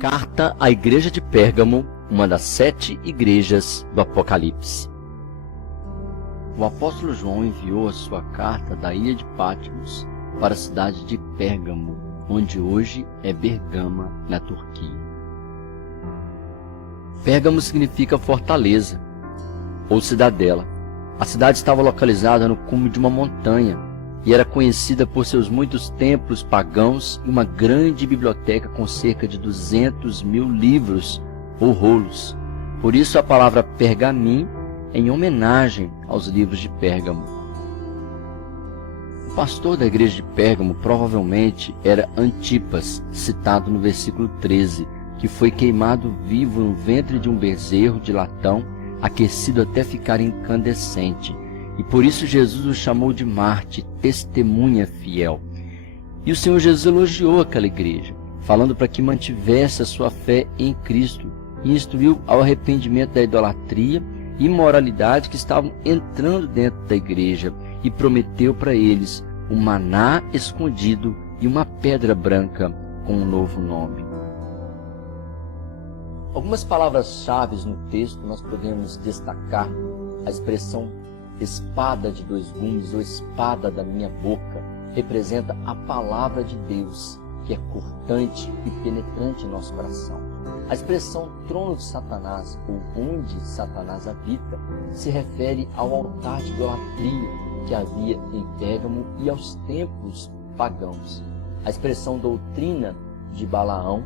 Carta à Igreja de Pérgamo, uma das 7 igrejas do Apocalipse. O apóstolo João enviou a sua carta da ilha de Patmos para a cidade de Pérgamo, onde hoje é Bergama, na Turquia. Pérgamo significa fortaleza ou cidadela. A cidade estava localizada no cume de uma montanha e era conhecida por seus muitos templos pagãos e uma grande biblioteca com cerca de 200.000 livros ou rolos. Por isso a palavra pergamim em homenagem aos livros de Pérgamo. O pastor da igreja de Pérgamo provavelmente era Antipas, citado no versículo 13, que foi queimado vivo no ventre de um bezerro de latão, aquecido até ficar incandescente. E por isso Jesus o chamou de Marte, testemunha fiel. E o Senhor Jesus elogiou aquela igreja, falando para que mantivesse a sua fé em Cristo, e instruiu ao arrependimento da idolatria e imoralidade que estavam entrando dentro da igreja, e prometeu para eles um maná escondido e uma pedra branca com um novo nome. Algumas palavras-chave no texto nós podemos destacar a expressão espada de 2 gumes ou espada da minha boca. Representa a palavra de Deus, que é cortante e penetrante em nosso coração. A expressão trono de Satanás, ou onde Satanás habita, se refere ao altar de idolatria que havia em Pérgamo e aos templos pagãos. A expressão doutrina de Balaão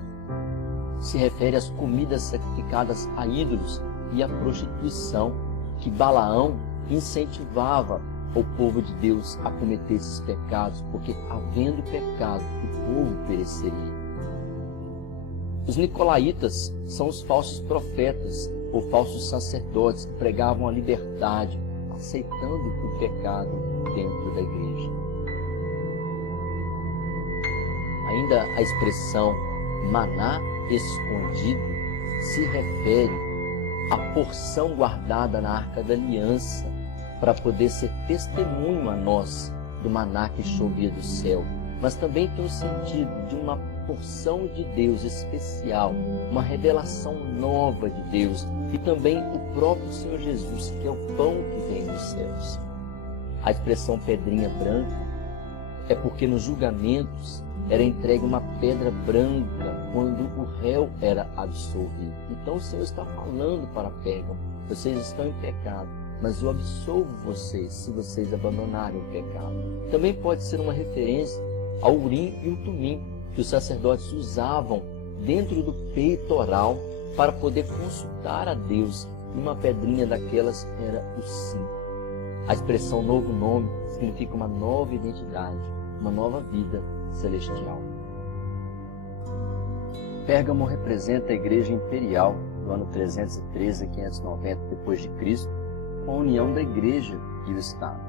se refere às comidas sacrificadas a ídolos e à prostituição que Balaão incentivava o povo de Deus a cometer esses pecados, porque havendo pecado, o povo pereceria. Os nicolaítas são os falsos profetas ou falsos sacerdotes que pregavam a liberdade, aceitando o pecado dentro da igreja. Ainda a expressão maná escondido se refere à porção guardada na Arca da Aliança, para poder ser testemunho a nós do maná que chovia do céu, mas também tem o sentido de uma porção de Deus especial, uma revelação nova de Deus, e também o próprio Senhor Jesus, que é o pão que vem dos céus. A expressão pedrinha branca é porque nos julgamentos era entregue uma pedra branca quando o réu era absolvido. Então o Senhor está falando para Pérgamo: vocês estão em pecado, mas eu absolvo vocês se vocês abandonarem o pecado. Também pode ser uma referência ao urim e o tumim, que os sacerdotes usavam dentro do peitoral para poder consultar a Deus, e uma pedrinha daquelas era o sim. A expressão novo nome significa uma nova identidade, uma nova vida celestial. Pérgamo representa a igreja imperial do ano 313 a 590 d.C., com a união da igreja e o Estado.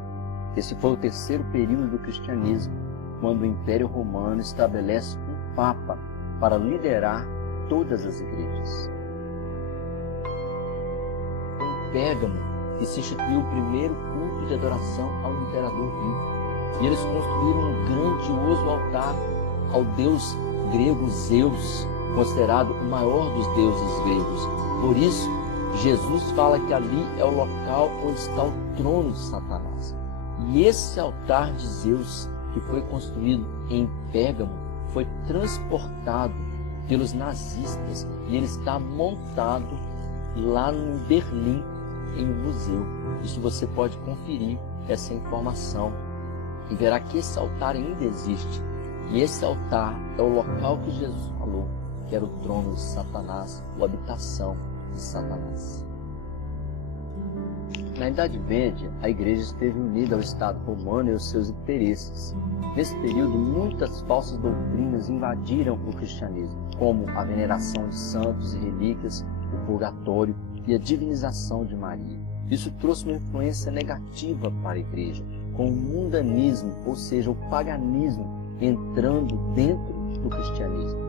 Esse foi o 3º período do cristianismo, quando o Império Romano estabelece um Papa para liderar todas as igrejas. Em Pérgamo, que se instituiu o primeiro culto de adoração ao imperador vivo. E eles construíram um grandioso altar ao deus grego Zeus, considerado o maior dos deuses gregos. Por isso, Jesus fala que ali é o local onde está o trono de Satanás. E esse altar de Zeus, que foi construído em Pérgamo, foi transportado pelos nazistas e ele está montado lá em Berlim, em um museu. Isso você pode conferir essa informação e verá que esse altar ainda existe. E esse altar é o local que Jesus falou que era o trono de Satanás, ou habitação de Satanás. Na Idade Média, a igreja esteve unida ao Estado romano e aos seus interesses. Nesse período, muitas falsas doutrinas invadiram o cristianismo, como a veneração de santos e relíquias, o purgatório e a divinização de Maria. Isso trouxe uma influência negativa para a igreja, com o mundanismo, ou seja, o paganismo, entrando dentro do cristianismo.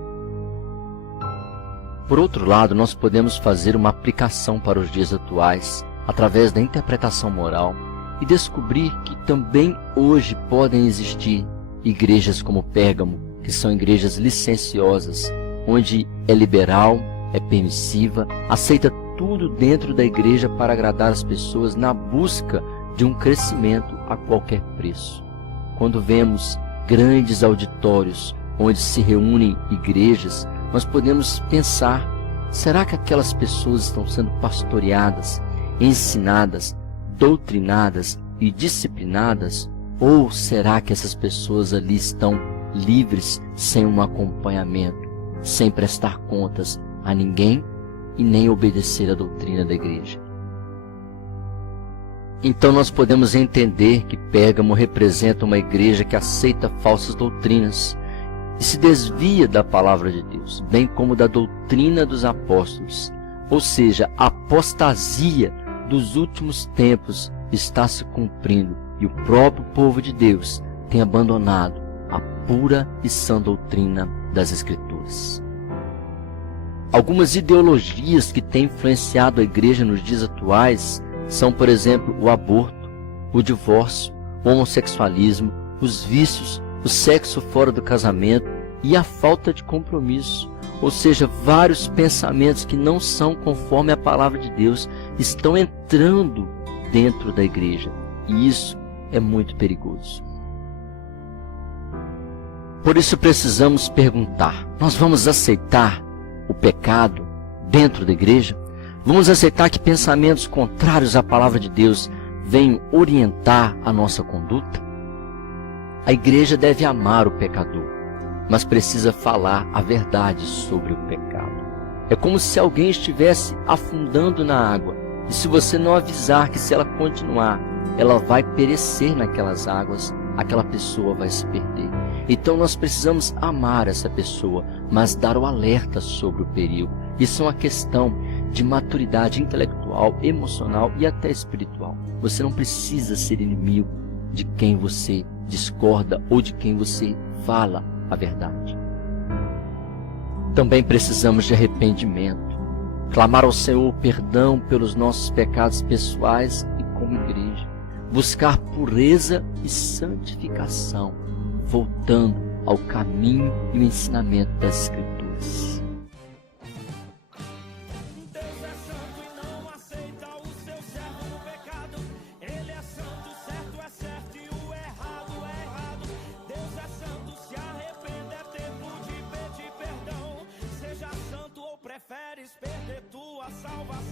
Por outro lado, nós podemos fazer uma aplicação para os dias atuais, através da interpretação moral, e descobrir que também hoje podem existir igrejas como Pérgamo, que são igrejas licenciosas, onde é liberal, é permissiva, aceita tudo dentro da igreja para agradar as pessoas na busca de um crescimento a qualquer preço. Quando vemos grandes auditórios onde se reúnem igrejas, nós podemos pensar: será que aquelas pessoas estão sendo pastoreadas, ensinadas, doutrinadas e disciplinadas? Ou será que essas pessoas ali estão livres, sem um acompanhamento, sem prestar contas a ninguém e nem obedecer à doutrina da igreja? Então nós podemos entender que Pérgamo representa uma igreja que aceita falsas doutrinas e se desvia da palavra de Deus, bem como da doutrina dos apóstolos. Ou seja, a apostasia dos últimos tempos está se cumprindo e o próprio povo de Deus tem abandonado a pura e sã doutrina das Escrituras. Algumas ideologias que têm influenciado a igreja nos dias atuais são, por exemplo, o aborto, o divórcio, o homossexualismo, os vícios, o sexo fora do casamento e a falta de compromisso. Ou seja, vários pensamentos que não são conforme a palavra de Deus estão entrando dentro da igreja. E isso é muito perigoso. Por isso precisamos perguntar: nós vamos aceitar o pecado dentro da igreja? Vamos aceitar que pensamentos contrários à palavra de Deus venham orientar a nossa conduta? A igreja deve amar o pecador, mas precisa falar a verdade sobre o pecado. É como se alguém estivesse afundando na água, e se você não avisar que se ela continuar, ela vai perecer naquelas águas, aquela pessoa vai se perder. Então nós precisamos amar essa pessoa, mas dar o alerta sobre o perigo. Isso é uma questão de maturidade intelectual, emocional e até espiritual. Você não precisa ser inimigo de quem você discorda ou de quem você fala a verdade. Também precisamos de arrependimento, clamar ao Senhor perdão pelos nossos pecados pessoais e como igreja, buscar pureza e santificação, voltando ao caminho e o ensinamento das Escrituras. Preferes perder tua salvação?